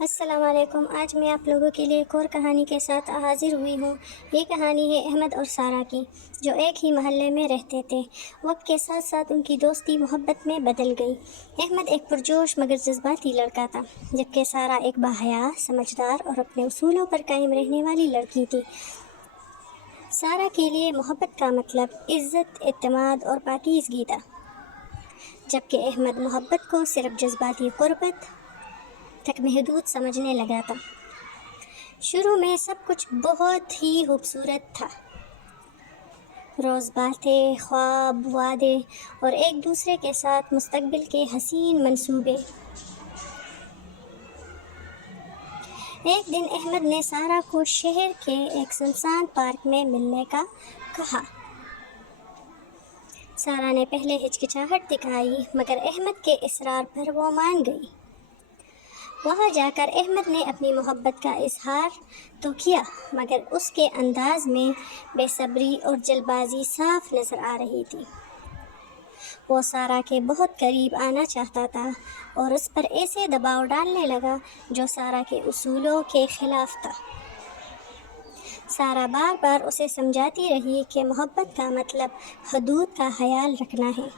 السلام علیکم۔ آج میں آپ لوگوں کے لیے ایک اور کہانی کے ساتھ حاضر ہوئی ہوں۔ یہ کہانی ہے احمد اور سارہ کی، جو ایک ہی محلے میں رہتے تھے۔ وقت کے ساتھ ساتھ ان کی دوستی محبت میں بدل گئی۔ احمد ایک پرجوش مگر جذباتی لڑکا تھا، جبکہ سارہ ایک باحیا، سمجھدار اور اپنے اصولوں پر قائم رہنے والی لڑکی تھی۔ سارہ کے لیے محبت کا مطلب عزت، اعتماد اور پاکیزگی تھا، جبکہ احمد محبت کو صرف جذباتی قربت تک محدود سمجھنے لگا تھا۔ شروع میں سب کچھ بہت ہی خوبصورت تھا۔ روز باتیں، خواب، وعدے اور ایک دوسرے کے ساتھ مستقبل کے حسین منصوبے۔ ایک دن احمد نے سارہ کو شہر کے ایک سنسان پارک میں ملنے کا کہا۔ سارہ نے پہلے ہچکچاہٹ دکھائی، مگر احمد کے اصرار پر وہ مان گئی۔ وہاں جا کر احمد نے اپنی محبت کا اظہار تو کیا، مگر اس کے انداز میں بے صبری اور جلد بازی صاف نظر آ رہی تھی۔ وہ سارہ کے بہت قریب آنا چاہتا تھا اور اس پر ایسے دباؤ ڈالنے لگا جو سارہ کے اصولوں کے خلاف تھا۔ سارہ بار بار اسے سمجھاتی رہی کہ محبت کا مطلب حدود کا خیال رکھنا ہے،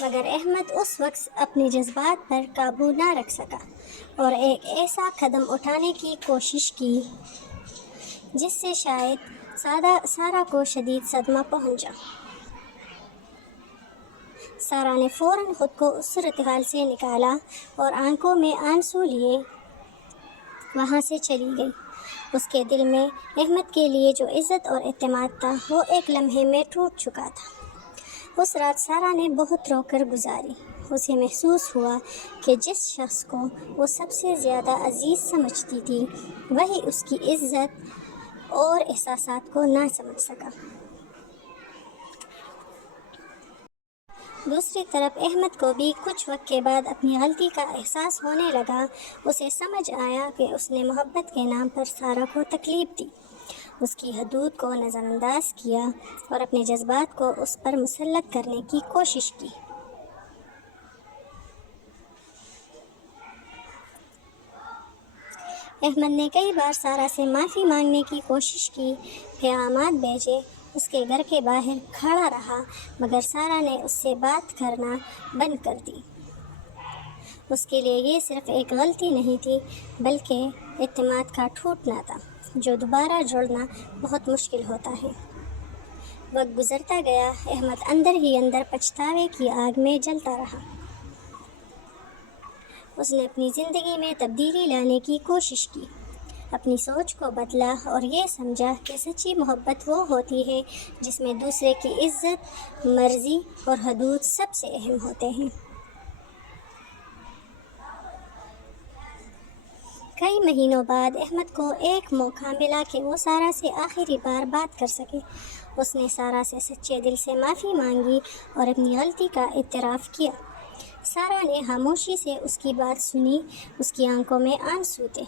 مگر احمد اس وقت اپنے جذبات پر قابو نہ رکھ سکا اور ایک ایسا قدم اٹھانے کی کوشش کی جس سے شاید سارہ کو شدید صدمہ پہنچا۔ سارہ نے فوراً خود کو اس صورتحال سے نکالا اور آنکھوں میں آنسو لیے وہاں سے چلی گئی۔ اس کے دل میں احمد کے لیے جو عزت اور اعتماد تھا، وہ ایک لمحے میں ٹوٹ چکا تھا۔ اس رات سارہ نے بہت رو کر گزاری۔ اسے محسوس ہوا کہ جس شخص کو وہ سب سے زیادہ عزیز سمجھتی تھی، وہی اس کی عزت اور احساسات کو نہ سمجھ سکا۔ دوسری طرف احمد کو بھی کچھ وقت کے بعد اپنی غلطی کا احساس ہونے لگا۔ اسے سمجھ آیا کہ اس نے محبت کے نام پر سارہ کو تکلیف دی، اس کی حدود کو نظر انداز کیا اور اپنے جذبات کو اس پر مسلط کرنے کی کوشش کی۔ احمد نے کئی بار سارہ سے معافی مانگنے کی کوشش کی، پیغامات بھیجے، اس کے گھر کے باہر کھڑا رہا، مگر سارہ نے اس سے بات کرنا بند کر دی۔ اس کے لیے یہ صرف ایک غلطی نہیں تھی، بلکہ اعتماد کا ٹوٹنا تھا، جو دوبارہ جوڑنا بہت مشکل ہوتا ہے۔ وقت گزرتا گیا، احمد اندر ہی اندر پچھتاوے کی آگ میں جلتا رہا۔ اس نے اپنی زندگی میں تبدیلی لانے کی کوشش کی، اپنی سوچ کو بدلا اور یہ سمجھا کہ سچی محبت وہ ہوتی ہے جس میں دوسرے کی عزت، مرضی اور حدود سب سے اہم ہوتے ہیں۔ کئی مہینوں بعد احمد کو ایک موقع ملا کہ وہ سارہ سے آخری بار بات کر سکے۔ اس نے سارہ سے سچے دل سے معافی مانگی اور اپنی غلطی کا اعتراف کیا۔ سارہ نے خاموشی سے اس کی بات سنی، اس کی آنکھوں میں آنسو تھے،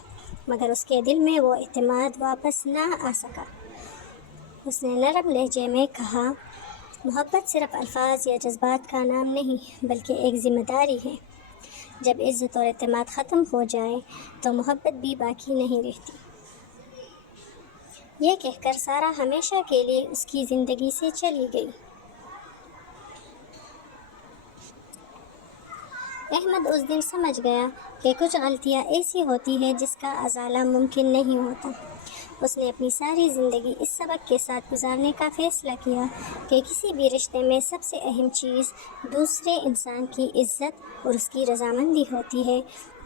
مگر اس کے دل میں وہ اعتماد واپس نہ آ سکا۔ اس نے نرم لہجے میں کہا، محبت صرف الفاظ یا جذبات کا نام نہیں، بلکہ ایک ذمہ داری ہے۔ جب عزت اور اعتماد ختم ہو جائے تو محبت بھی باقی نہیں رہتی۔ یہ کہہ کر سارہ ہمیشہ کے لیے اس کی زندگی سے چلی گئی۔ احمد اس دن سمجھ گیا کہ کچھ غلطیاں ایسی ہوتی ہیں جس کا ازالہ ممکن نہیں ہوتا۔ اس نے اپنی ساری زندگی اس سبق کے ساتھ گزارنے کا فیصلہ کیا کہ کسی بھی رشتے میں سب سے اہم چیز دوسرے انسان کی عزت اور اس کی رضامندی ہوتی ہے۔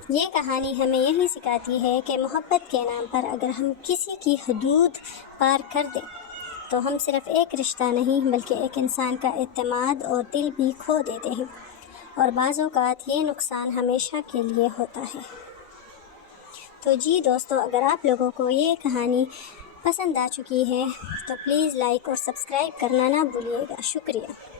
یہ کہانی ہمیں یہی سکھاتی ہے کہ محبت کے نام پر اگر ہم کسی کی حدود پار کر دیں تو ہم صرف ایک رشتہ نہیں، بلکہ ایک انسان کا اعتماد اور دل بھی کھو دیتے ہیں، اور بعض اوقات یہ نقصان ہمیشہ کے لیے ہوتا ہے۔ تو جی دوستو، اگر آپ لوگوں کو یہ کہانی پسند آ چکی ہے تو پلیز لائک اور سبسکرائب کرنا نہ بھولیے گا۔ شکریہ۔